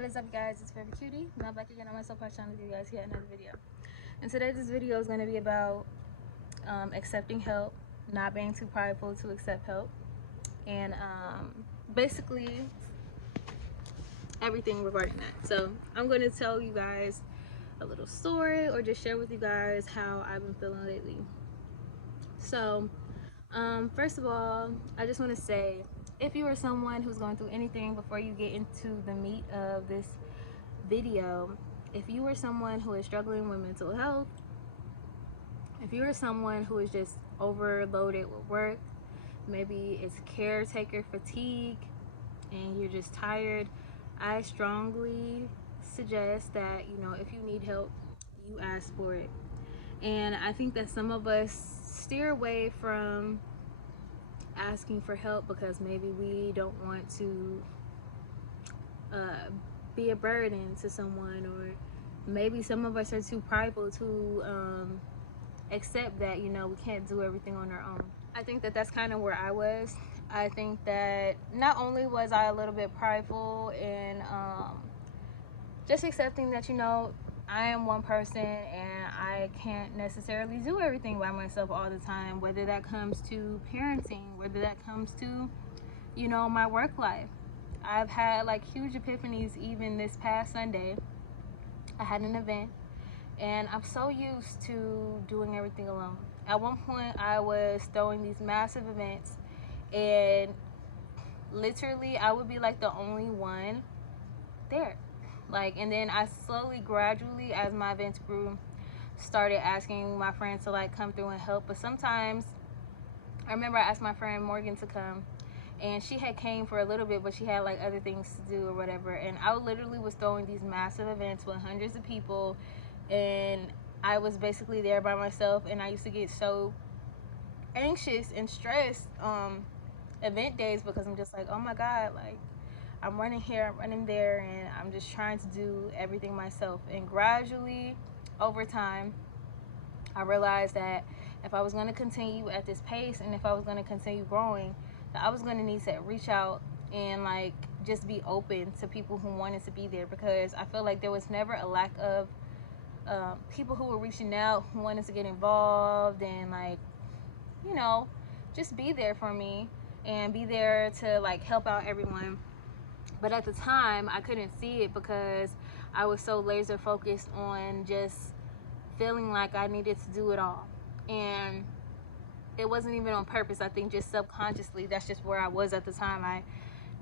What is up, you guys? It's Forever Cutie. Now back again on my Soapart channel with you guys here, another video. And today this video is going to be about accepting help, not being too prideful to accept help, and basically everything regarding that. So I'm going to tell you guys a little story or just share with you guys how I've been feeling lately. So first of all, I just want to say, if you are someone who's going through anything, before you get into the meat of this video, if you are someone who is struggling with mental health, if you are someone who is just overloaded with work, maybe it's caretaker fatigue and you're just tired, I strongly suggest that, if you need help, you ask for it. And I think that some of us steer away from asking for help because maybe we don't want to be a burden to someone, or maybe some of us are too prideful to accept that we can't do everything on our own. I think that that's kind of where I was. I think that not only was I a little bit prideful in just accepting that I am one person and I can't necessarily do everything by myself all the time, whether that comes to parenting, whether that comes to my work life. I've had like huge epiphanies. Even this past Sunday I had an event and I'm so used to doing everything alone. At one point I was throwing these massive events and literally I would be like the only one there. And then I slowly, gradually, as my events grew, started asking my friends to come through and help. But sometimes I remember I asked my friend Morgan to come, and she had came for a little bit, but she had other things to do or whatever. And I literally was throwing these massive events with hundreds of people, and I was basically there by myself. And I used to get so anxious and stressed event days because I'm just like, oh my god, I'm running here, I'm running there, and I'm just trying to do everything myself. And gradually, over time, I realized that if I was going to continue at this pace and if I was going to continue growing, that I was going to need to reach out and just be open to people who wanted to be there, because I feel like there was never a lack of people who were reaching out, who wanted to get involved and just be there for me and be there to help out everyone. But at the time I couldn't see it because I was so laser focused on just feeling like I needed to do it all. And it wasn't even on purpose. I think just subconsciously, that's just where I was at the time. I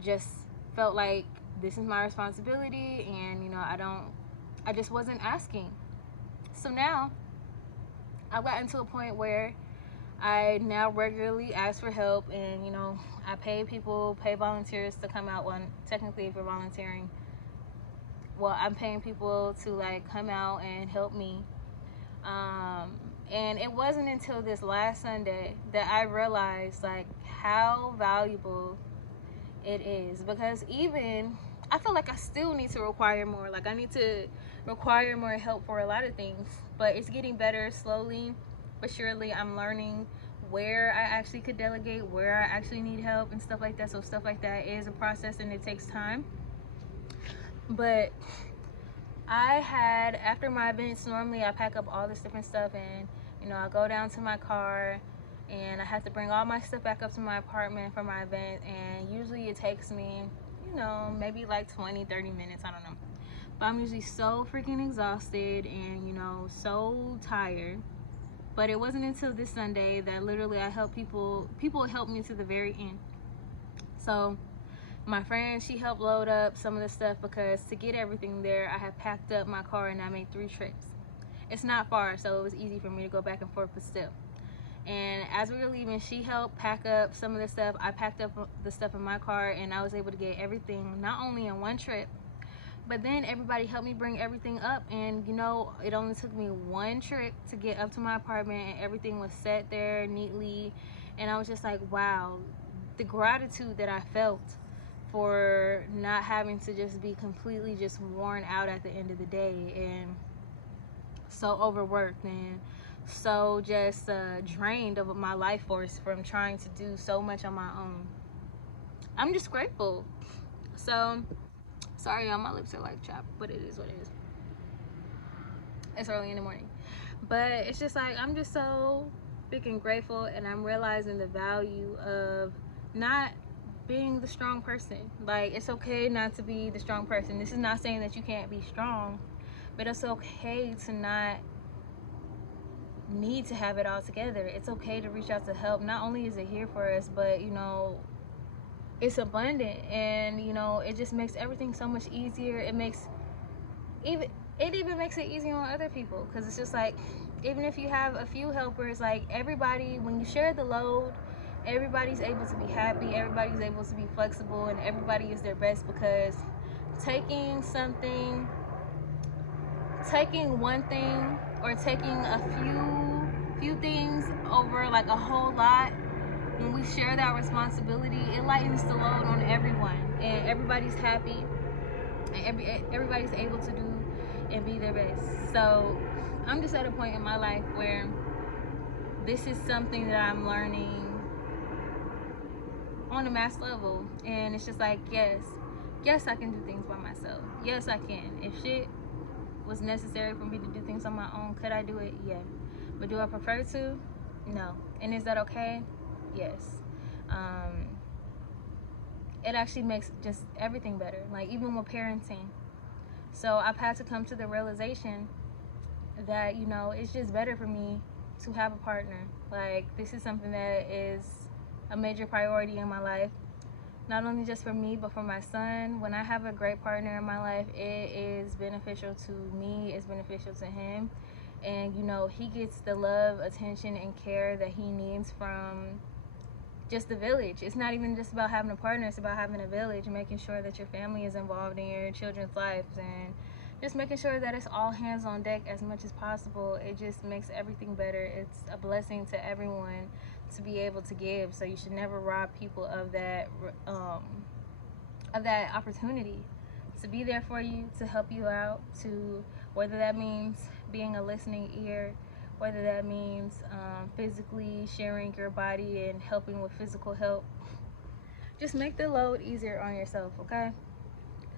just felt like this is my responsibility, and I just wasn't asking. So now I've gotten to a point where I now regularly ask for help, and I pay volunteers to come out. Well, technically if you're volunteering, well, I'm paying people to come out and help me. And it wasn't until this last Sunday that I realized how valuable it is, because even I feel like I still need to require more. I need to require more help for a lot of things, but it's getting better slowly but surely. I'm learning where I actually could delegate, where I actually need help and stuff like that. So stuff like that is a process and it takes time. But after my events, normally I pack up all this different stuff and I go down to my car and I have to bring all my stuff back up to my apartment for my event, and usually it takes me maybe 20-30 minutes, I don't know. But I'm usually so freaking exhausted and so tired. But it wasn't until this Sunday that literally I helped people helped me to the very end. So my friend, she helped load up some of the stuff, because to get everything there I had packed up my car and I made 3 trips. It's not far, so it was easy for me to go back and forth, but still. And as we were leaving, she helped pack up some of the stuff. I packed up the stuff in my car, and I was able to get everything not only in one trip, but then everybody helped me bring everything up. And it only took me 1 trip to get up to my apartment, and everything was set there neatly. And I was just like, wow, the gratitude that I felt for not having to just be completely just worn out at the end of the day and so overworked and so just drained of my life force from trying to do so much on my own. I'm just grateful. So Sorry, y'all, my lips are like chapped, but it is what it is. It's early in the morning. But it's just like, I'm just so freaking grateful, and I'm realizing the value of not being the strong person. Like, it's okay not to be the strong person. This is not saying that you can't be strong, but it's okay to not need to have it all together. It's okay to reach out to help. Not only is it here for us, but you know, it's abundant, and you know, it just makes everything so much easier. It even makes it easier on other people, because it's just like, even if you have a few helpers, like everybody, when you share the load, everybody's able to be happy, everybody's able to be flexible, and everybody is their best, because taking one thing, or taking a few things over like a whole lot, when we share that responsibility, it lightens the load on everyone, and everybody's happy, and everybody's able to do and be their best. So I'm just at a point in my life where this is something that I'm learning on a mass level, and it's just like, yes, I can do things by myself. Yes, I can. If shit was necessary for me to do things on my own, could I do it? Yeah. But do I prefer to? No. And is that okay? Yes. It actually makes just everything better, like even with parenting. So I've had to come to the realization that, you know, it's just better for me to have a partner. Like, this is something that is a major priority in my life, not only just for me, but for my son. When I have a great partner in my life, it is beneficial to me, it's beneficial to him, and you know, he gets the love, attention, and care that he needs from just the village. It's not even just about having a partner, it's about having a village, and making sure that your family is involved in your children's lives, and just making sure that it's all hands on deck as much as possible. It just makes everything better. It's a blessing to everyone to be able to give, so you should never rob people of that opportunity to be there for you, to help you out, to, whether that means being a listening ear, whether that means physically sharing your body and helping with physical help. Just make the load easier on yourself, okay?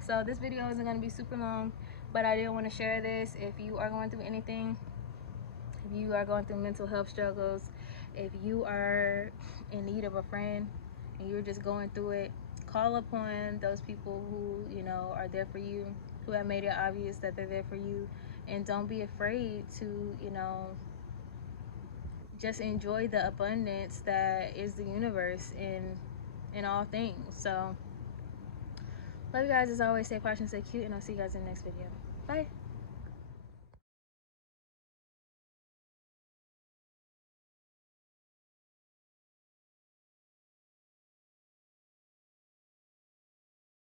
So this video isn't going to be super long, but I did want to share this. If you are going through anything, if you are going through mental health struggles, if you are in need of a friend and you're just going through it, call upon those people who, you know, are there for you, who have made it obvious that they're there for you, and don't be afraid to, you know, just enjoy the abundance that is the universe in all things. So love you guys as always. Stay cautious, stay cute, and I'll see you guys in the next video. Bye.